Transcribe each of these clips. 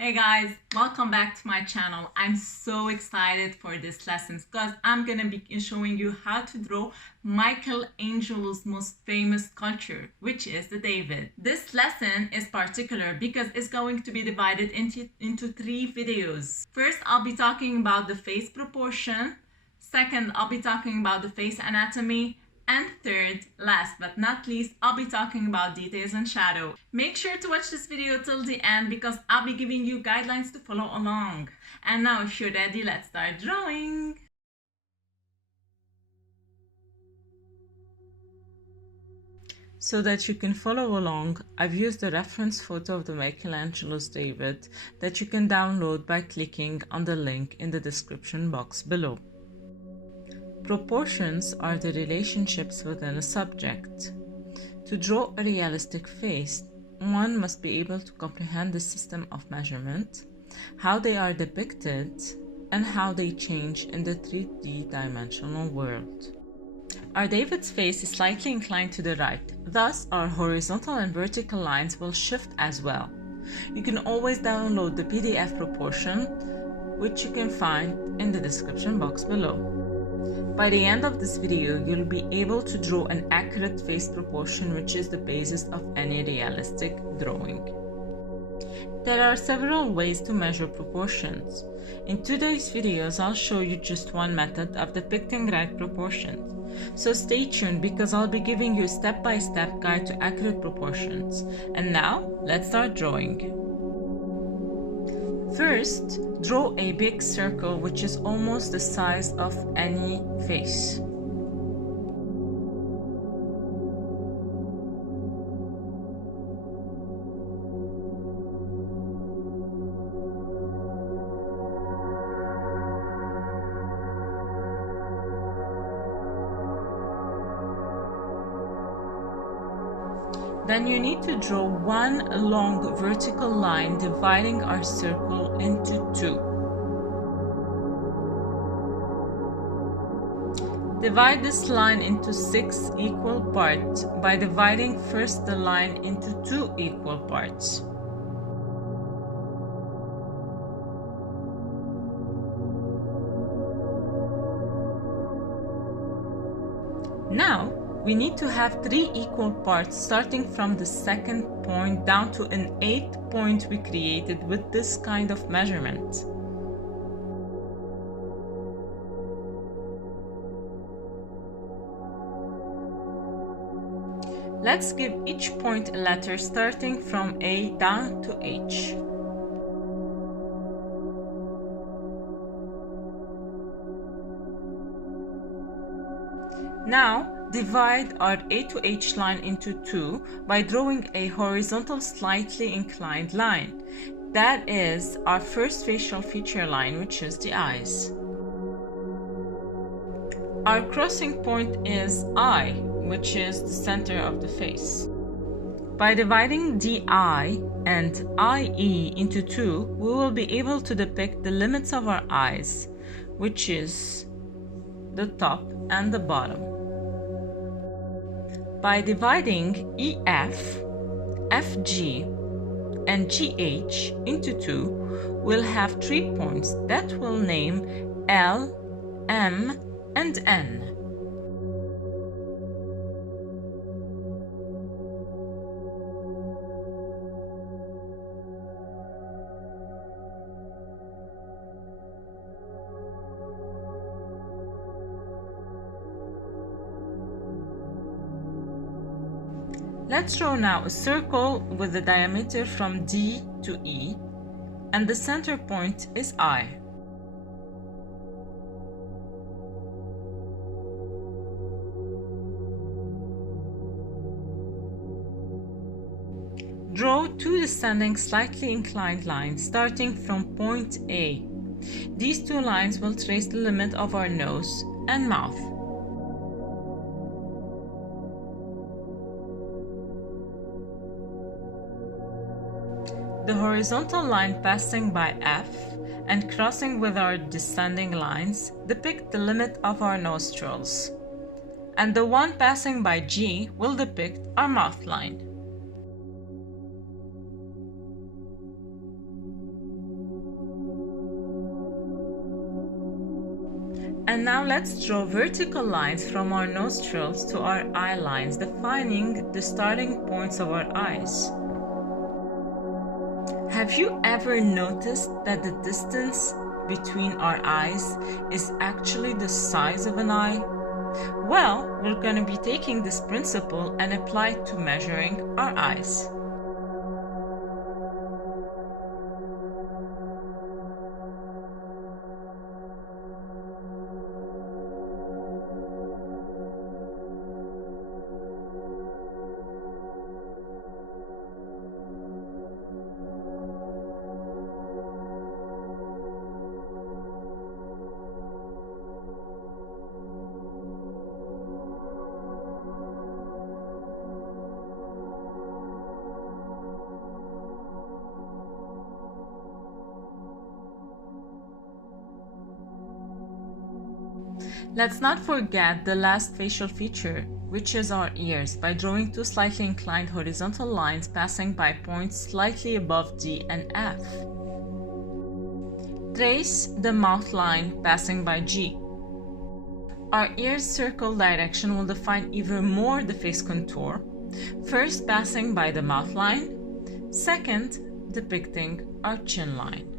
Hey guys, welcome back to my channel. I'm so excited for this lesson because I'm gonna be showing you how to draw Michelangelo's most famous sculpture, which is the David. This lesson is particular because it's going to be divided into 3 videos. First, I'll be talking about the face proportion. Second, I'll be talking about the face anatomy. And third, last but not least, I'll be talking about details and shadow. Make sure to watch this video till the end because I'll be giving you guidelines to follow along. And now if you're ready, let's start drawing. So that you can follow along, I've used a reference photo of the Michelangelo David that you can download by clicking on the link in the description box below. Proportions are the relationships within a subject. To draw a realistic face, one must be able to comprehend the system of measurement, how they are depicted, and how they change in the 3D dimensional world. Our David's face is slightly inclined to the right, thus our horizontal and vertical lines will shift as well. You can always download the PDF proportion, which you can find in the description box below. By the end of this video, you'll be able to draw an accurate face proportion, which is the basis of any realistic drawing. There are several ways to measure proportions. In today's videos, I'll show you just one method of depicting right proportions. So stay tuned because I'll be giving you a step-by-step guide to accurate proportions. And now, let's start drawing. First, draw a big circle which is almost the size of any face. Then you need to draw one long vertical line dividing our circle into 2. Divide this line into 6 equal parts by dividing first the line into 2 equal parts. Now, we need to have 3 equal parts starting from the second point down to an 8th point we created with this kind of measurement. Let's give each point a letter starting from A down to H. Now, divide our A to H line into 2 by drawing a horizontal slightly inclined line. That is our first facial feature line, which is the eyes. Our crossing point is I, which is the center of the face. By dividing DI and IE into 2, we will be able to depict the limits of our eyes, which is the top and the bottom. By dividing EF, FG, and GH into 2, we'll have 3 points that we'll name L, M, and N. Let's draw now a circle with the diameter from D to E, and the center point is I. Draw 2 descending slightly inclined lines starting from point A. These 2 lines will trace the limit of our nose and mouth. The horizontal line passing by F and crossing with our descending lines depict the limit of our nostrils, and the one passing by G will depict our mouth line. And now let's draw vertical lines from our nostrils to our eye lines, defining the starting points of our eyes. Have you ever noticed that the distance between our eyes is actually the size of an eye? Well, we're going to be taking this principle and apply it to measuring our eyes. Let's not forget the last facial feature, which is our ears, by drawing two slightly inclined horizontal lines passing by points slightly above D and F. Trace the mouth line passing by G. Our ear's circle direction will define even more the face contour, first passing by the mouth line, second depicting our chin line.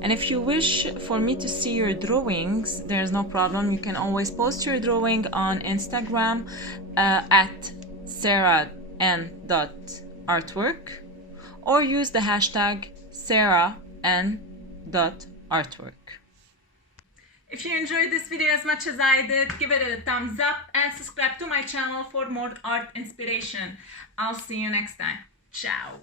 And if you wish for me to see your drawings, there's no problem. You can always post your drawing on Instagram at sarahn.artwork or use the hashtag sarahn.artwork. If you enjoyed this video as much as I did, give it a thumbs up and subscribe to my channel for more art inspiration. I'll see you next time. Ciao.